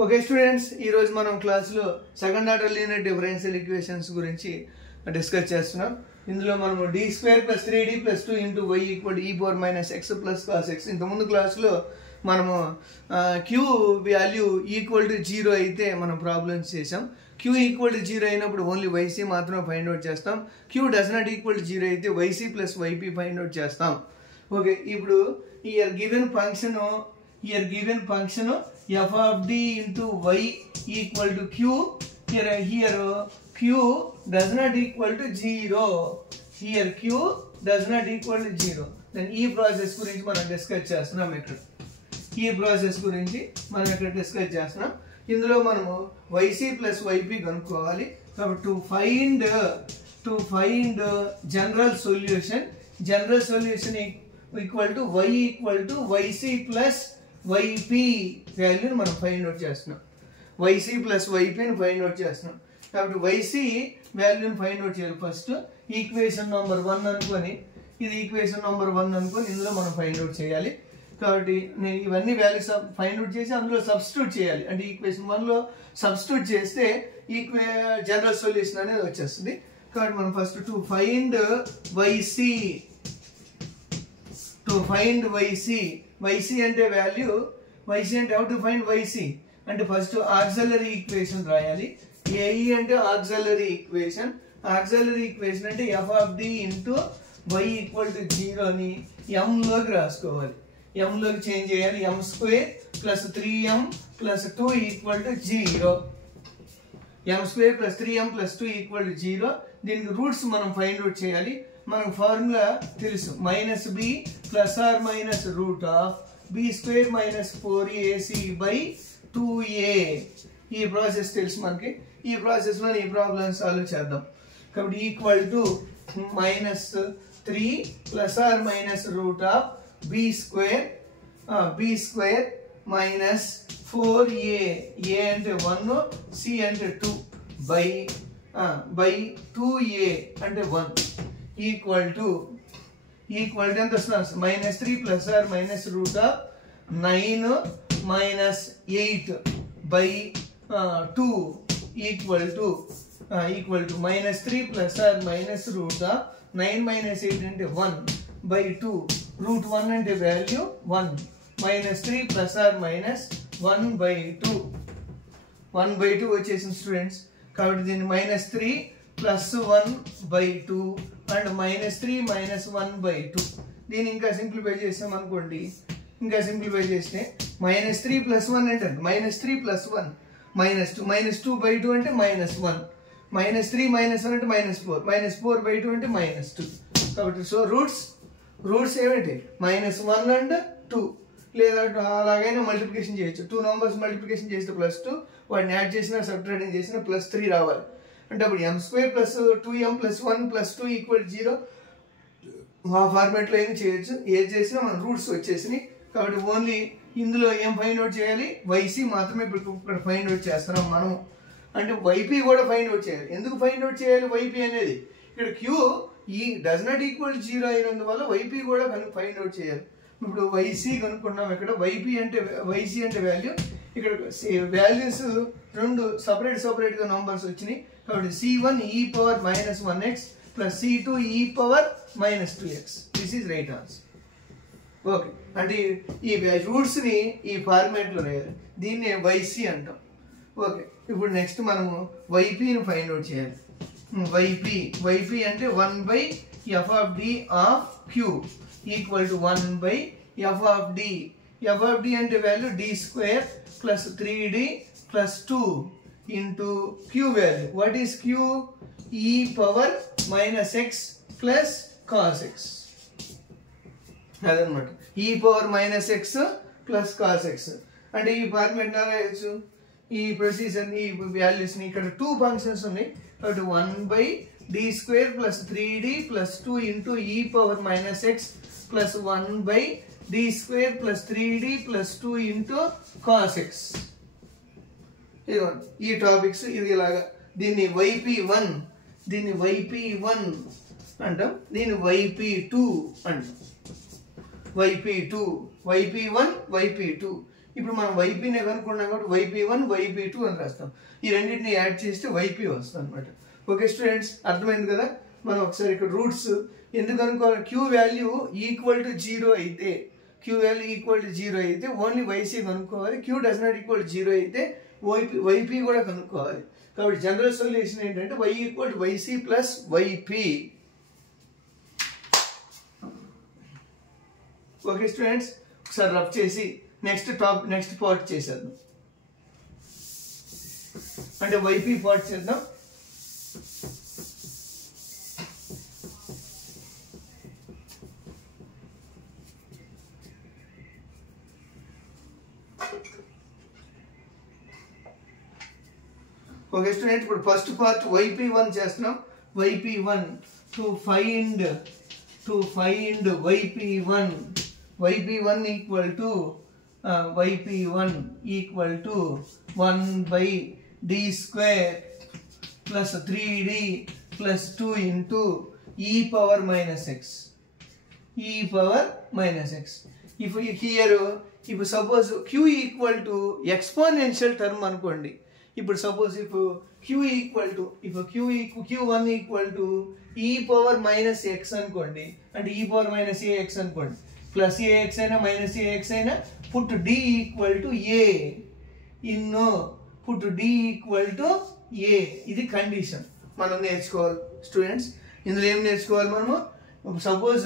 Okay students, ఈరోజు మనం క్లాస్లో second order linear differential equations గురించి డిస్కస్ చేస్తున్నాం. ఇందులో మనము d² + 3d + 2 × y = e⁻ x + cos x. ఇంతకుముందు క్లాస్లో మనము q వాల్యూ =0 అయితే మనం ప్రాబ్లమ్స్ చేసాం. q =0 అయినప్పుడు ఓన్లీ yc మాత్రమే ఫైండ్ అవుట్ చేస్తాం. q ≠0 అయితే yc + yp ఫైండ్ అవుట్ చేస్తాం. ఓకే, ఇప్పుడు here given function f of d into y equal to q. Here q does not equal to 0. Here q does not equal to 0. Then ఈ process గురించి మనం discuss చేస్తున్నాం. ఇందులో మనము yc + yp కనుక్కోవాలి. కాబట్టి to find general solution equal to y = yc + yp వాల్యూని మనం ఫైండ్ అవుట్ చేస్తున్నాం. yc + ypని ఫైండ్ అవుట్ చేస్తున్నాం. కాబట్టి yc వాల్యూని ఫైండ్ అవుట్ చేయాలి. ఫస్ట్ ఈక్వేషన్ నెంబర్ 1 అనుకొని, ఇందులో మనం ఫైండ్ అవుట్ చేయాలి. కాబట్టి నేను ఇవన్నీ వాల్యూస్ ఫైండ్ అవుట్ చేసి అందులో సబ్స్టిట్యూట్ చేయాలి. అంటే ఈక్వేషన్ 1లో సబ్స్టిట్యూట్ చేస్తే జనరల్ సొల్యూషన్ అనేది వచ్చేస్తుంది. కాబట్టి మనం ఫస్ట్ టు ఫైండ్ yc అంటే వాల్యూ, yc అంటే హౌ టు ఫైండ్ yc అంటే ఫస్ట్ ఆక్సిలరీ ఈక్వేషన్ రాయాలి. ae అంటే ఆక్సిలరీ ఈక్వేషన్ అంటే f of d into y = 0 అని m లోకి రాసుకోవాలి. m లోకి చేంజ్ చేయాలి. m² + 3m + 2 = 0. m² + 3m + 2 = 0. దీనికి రూట్స్ మనం ఫైండ్ అవుట్ చేయాలి. మనకు ఫార్ములా తెలుసు, -b ± √b² - 4ac/2a. ఈ ప్రాసెస్ తెలుసు మనకి. ఈ ప్రాసెస్లో ఈ ప్రాబ్లమ్ సాల్వ్ చేద్దాం. కాబట్టి equal to -3 ± b² - 4a. a అంటే 1, c అంటే 2 by 2a అంటే 1 ఈక్వల్ టు ఎంత వస్తుంది? -3 ± √9 - 8/2 ఈక్వల్ టు -3 ± √9 - 8 అంటే 1/2. √1 అంటే వాల్యూ 1 -3 ± 1/2 వచ్చేసింది స్టూడెంట్స్. కాబట్టి దీన్ని -3 + 1/2 అండ్ -3 - 1/2. దీన్ని ఇంకా సింప్లిఫై చేసాం అనుకోండి. -3 + 1 అంటే -3 + 1 -2 -2/2 అంటే -1 -3 - 1 అంటే -4 -4/2 అంటే -2. కాబట్టి సో రూట్స్ ఏమిటి? -1 and 2. లేదా అలాగైనా మల్టిప్లికేషన్ చేయొచ్చు. 2 నంబర్స్ మల్టిప్లికేషన్ చేస్తే +2, వాటిని యాడ్ చేసినా సబ్ట్రాక్టింగ్ చేసినా +3 రావాలి. అంటే అప్పుడు m² + 2m + 1 + 2 = 0. ఆ ఫార్మాట్లో ఏం చేయొచ్చు. ఏది చేసినా మన రూట్స్ వచ్చేసినాయి. కాబట్టి ఓన్లీ ఇందులో ఏం ఫైండ్ అవుట్ చేయాలి? yc మాత్రమే ఇక్కడ ఫైండ్ అవుట్ చేస్తున్నాం మనము. అంటే yp కూడా ఫైండ్ అవుట్ చేయాలి. ఎందుకు ఫైండ్ అవుట్ చేయాలి yp అనేది? ఇక్కడ q does not equal 0 అయినందువల్ల yp కూడా ఫైండ్ అవుట్ చేయాలి. ఇప్పుడు yc కనుక్కున్నాం. ఇక్కడ yc అంటే వాల్యూ. ఇక్కడ వాల్యూస్ రెండు సపరేట్గా నంబర్స్ వచ్చినాయి. కాబట్టి c1 e⁻−1x + c2 e⁻−2x. This is right answer. Okay, అంటే ఈ రూట్స్ని ఈ ఫార్మాట్లో రాయాలి. దీన్ని yc అంటాం. ఓకే, ఇప్పుడు నెక్స్ట్ మనము ypని ఫైండ్ అవుట్ చేయాలి. yp అంటే 1/f of d of q equal to 1/f of d. f of d అంటే value d² + 3d + 2 into q value. What is q? e⁻−x + cos x. అదనమాట, e⁻−x + cos x. అంటే ఈ format రాయొచ్చు. ఈ procedure ఈ వాల్యూస్ని ఇక్కడ 2 ఫంక్షన్స్ ఉన్నాయి. కాబట్టి 1/d² + 3d + 2 into e⁻−x + 1/d² + 3d + 2 into cos x. ఈ టాపిక్స్ ఇది ఇలాగా. దీన్ని yp1 అంటాం. దీన్ని yp2 అంటాం. yp1 yp2 ఇప్పుడు మనం వైపీనే కనుక్కున్నాం కాబట్టి వైపీ1 వైపీ2 అని రాస్తాం. ఈ రెండింటిని యాడ్ చేస్తే వైపీ వస్తుంది అనమాట. ఓకే స్టూడెంట్స్, అర్థమైంది కదా. మనం ఒకసారి ఇక్కడ రూట్స్ ఎందుకు అనుకోవాలి, క్యూ వాల్యూ ఈక్వల్ టు 0 అయితే, క్యూ వాల్యూ ఈక్వల్ టు 0 అయితే ఓన్లీ వైసీ కనుక్కోవాలి. Q does not equal to 0 అయితే వైపీ కూడా కనుక్కోవాలి. కాబట్టి జనరల్ సొల్యూషన్ ఏంటంటే y equal to YC plus YP. Okay students, ఒకసారి రఫ్ చేసి నెక్స్ట్ పార్ట్ చేసేద్దాం, అంటే వైపీ పార్ట్ చేద్దాం. ఓకే స్టూడెంట్స్, ఇప్పుడు ఫస్ట్ పార్ట్ వైపీ1 చేస్తున్నాం. YP one to find YP one equal to YP one equal to 1/d square plus 3d plus 2 into e power minus X. ఇప్పుడు suppose q equal to exponential term అనుకోండి. ఇప్పుడు suppose q1 equal to e power minus X అనుకోండి, అంటే e power minus ax అనుకోండి, plus ax అయినా minus ax అయినా, put d equal to a put d equal to a. ఇది condition మనం నేర్చుకోవాలి స్టూడెంట్స్. ఇందులో ఏం నేర్చుకోవాలి మనము, suppose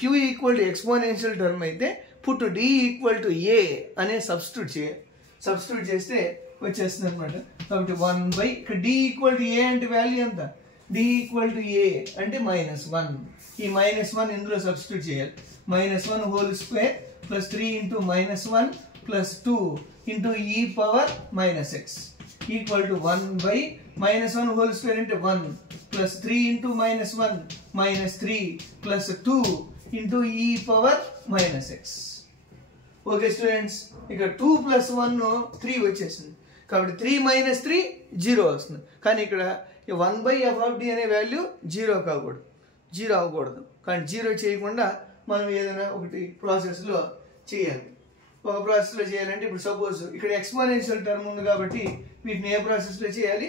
q equal to exponential term అయితే put d equal to a అనే సబ్స్టిట్యూట్ చేస్తే వచ్చేస్తుంది అనమాట. కాబట్టి 1 ఇక్కడ d ఈక్వల్ టు a అంటే వాల్యూ ఎంత, d ఈక్వల్ టు a అంటే -1. ఈ -1 ఇందులో సబ్స్టిట్యూట్ చేయాలి. -1 whole square plus 3 into -1 plus 2 into e power minus X equal to 1/-1 whole square అంటే 1 plus 3 into -1 minus 3 plus 2 into e power minus X. Okay students, ఇక్కడ 2 plus 1 3 వచ్చేసింది. కాబట్టి 3 minus 3 0 వస్తుంది. కానీ ఇక్కడ 1/f(d) అనే వాల్యూ 0 అవ్వకూడదు. కానీ 0 చేయకుండా మనం ఏదైనా ఒకటి ప్రాసెస్లో చేయాలి. ఒక ప్రాసెస్లో చేయాలంటే ఇప్పుడు సపోజ్ ఇక్కడ ఎక్స్పోనెన్షియల్ టర్మ్ ఉంది కాబట్టి వీటిని ఏ ప్రాసెస్లో చేయాలి,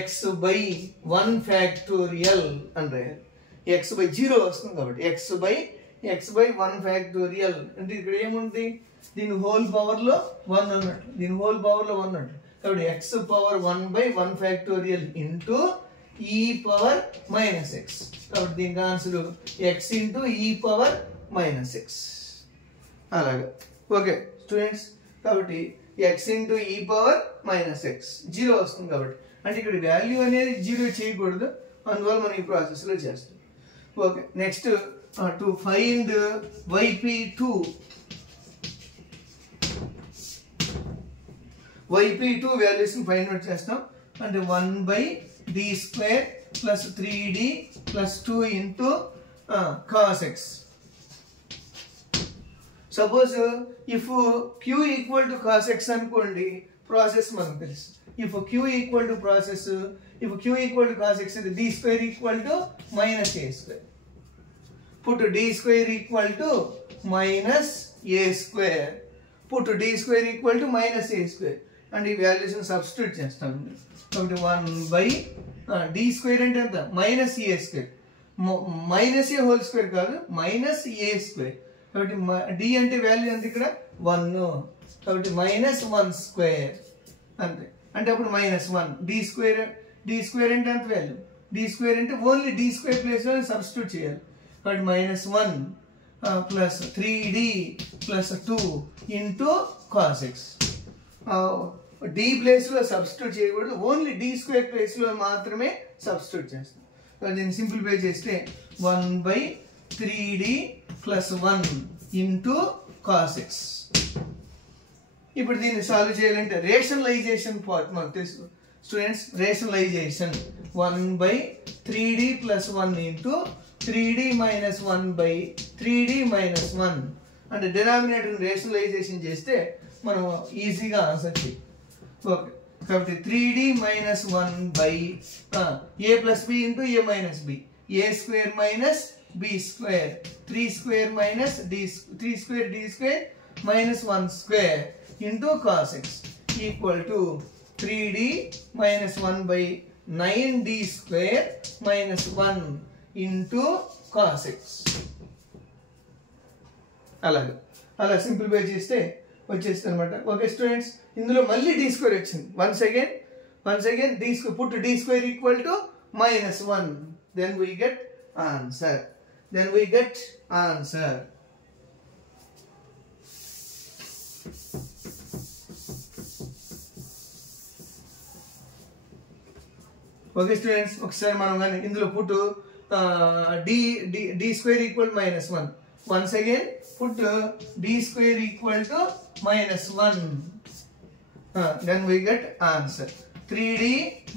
x/1 ఫ్యాక్టోరియల్ అని రాయాలి. x/0 వస్తుంది కాబట్టి x/1 ఫ్యాక్టోరియల్ అంటే ఇక్కడ ఏముంది, దీని హోల్ పవర్లో 1 అన్నట్టు. కాబట్టి x power 1/1 factorial into e power minus X. కాబట్టి దీనికి answer x into e power minus X. అలాగా. ఓకే స్టూడెంట్స్, కాబట్టి x into e power minus X 0 వస్తుంది కాబట్టి, అంటే ఇక్కడ వాల్యూ అనేది 0 చేయకూడదు, అందువల్ల మనం ఈ ప్రాసెస్లో చేస్తాం. Okay, next to find YP2 వాల్యూస్ని ఫైండ్ అవుట్ చేస్తాం. అంటే 1/d square plus 3d plus 2 into cos x. Suppose if q equal to cos x అనుకోండి, ప్రాసెస్ మనకు తెలుసు. If q equal to cos x అయితే d square equal to minus a square. Put d square equal to minus a square. Put d square equal to minus a square. And ఈ వాల్యూస్ని substitute చేస్తాం. కాబట్టి 1/d square అంటే ఎంత, minus a square. Minus a whole square కాదు, minus a square. కాబట్టి d అంటే value ఎంత ఇక్కడ 1, కాబట్టి -1 స్క్వేర్ అంతే. అంటే అప్పుడు -1 d స్క్వేర్ అంటే ఎంత వాల్యూ, d స్క్వేర్ అంటే ఓన్లీ d స్క్వేర్ ప్లేస్లో సబ్స్టిట్యూట్ చేయాలి. కాబట్టి -1 plus 3d plus 2 into cos x. d ప్లేస్లో సబ్స్టిట్యూట్ చేయకూడదు, ఓన్లీ d స్క్వేర్ ప్లేస్లో మాత్రమే సబ్స్టిట్యూట్ చేస్తాం. దీన్ని సింప్లిఫై చేస్తే 1/3d plus 1 into cos x. ఇప్పుడు దీన్ని సాల్వ్ చేయాలంటే రేషనలైజేషన్ పార్ట్ మనకు తెలుసు students. Rationalization 1/3d plus 1 into 3d minus 1/3d minus 1 అంటే డినామినేటర్ని రేషనలైజేషన్ చేస్తే మనం ఈజీగా ఆన్సర్ చేయాలి. ఓకే, కాబట్టి 3d minus 1 by a plus b into a minus b, a square minus b square. 3 square minus d 3 square d square minus 1 square into cos x equal to 3d minus 1 by 9d square minus 1 into cos x. అలా simplify చేస్తే వచ్చేస్తుంది అనమాట. Okay students, ఇందులో మళ్ళీ d square వచ్చింది. Once again d square, put d square equal to -1. then we get answer. Okay students, ఒకసారి మనం కానీ ఇందులో put d square equal -1. once again put d square equal to -1. then we get answer 3d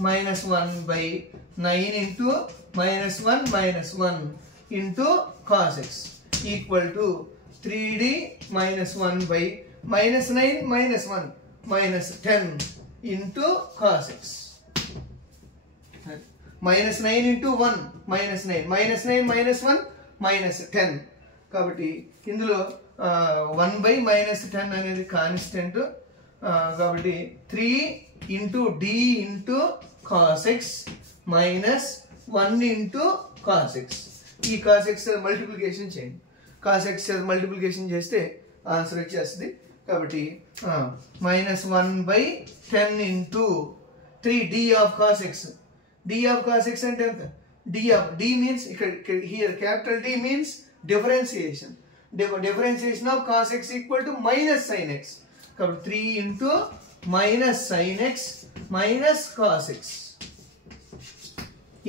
minus 1 by 9 into -1 into cos x equal to 3d minus 1 by -9 -1 minus 10 into cos x. -9 into 1 -9 -1 minus 10. కాబట్టి ఇందులో 1 by -10 అనేది constant. కాబట్టి 3 into d into cos x minus 1 into cos x. ఈ cos x multiplication చేయండి. cos x multiplication చేస్తే answer వచ్చేస్తుంది. కాబట్టి -1 by 10 into 3 d of cos x. d of cos x అంటే ఎంత? d means here capital D means differentiation. Differentiation of cos x equal to minus sin x. కాబట్టి 3 into minus sin x minus cos x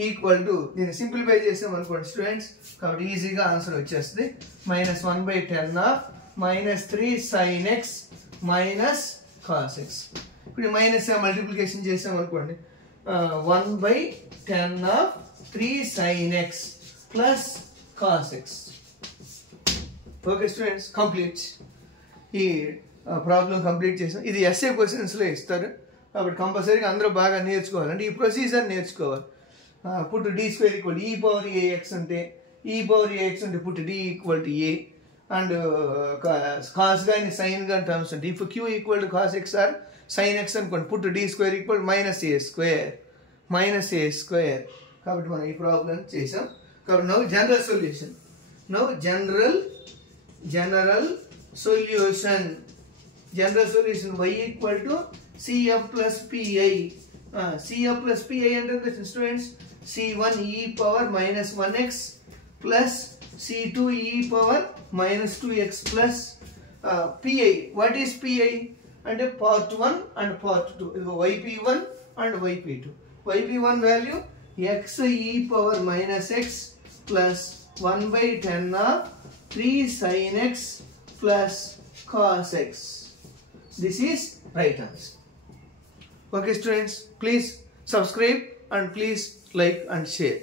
equal to, దీన్ని simplify చేసాం అనుకోండి students. కాబట్టి ఈజీగా answer వచ్చేస్తుంది. -1 by 10 of -3 sin x minus cos x. ఇప్పుడు minus multiplication చేసాం అనుకోండి. 1 by 10 of 3 sin x plus cos x. Okay students, complete. ఈ ప్రాబ్లం కంప్లీట్ చేసాం. ఇది ఎస్ఏ క్వశ్చన్స్లో ఇస్తారు. కాబట్టి కంపల్సరీగా అందరూ బాగా నేర్చుకోవాలి. అంటే ఈ ప్రొసీజర్ నేర్చుకోవాలి. Put d square equal e power ax అంటే put d equal to a and cos కానీ సైన్ కానీ టర్మ్స్ అంటే if q equal to cos x or sine x అనుకోండి, put d square equal -a square. కాబట్టి మనం ఈ problem చేసాం. కాబట్టి now general solution. y equal to cf plus pi. cf plus pi అంటే students c1 e power -1x plus c2 e power -2x plus pi. what is pi అంటే part 1 and part 2. yp1 and yp2. yp1 value x e power -x plus 1 by 10 of 3 sin x plus cos x. This is right answer. Okay students, please subscribe and please like and share.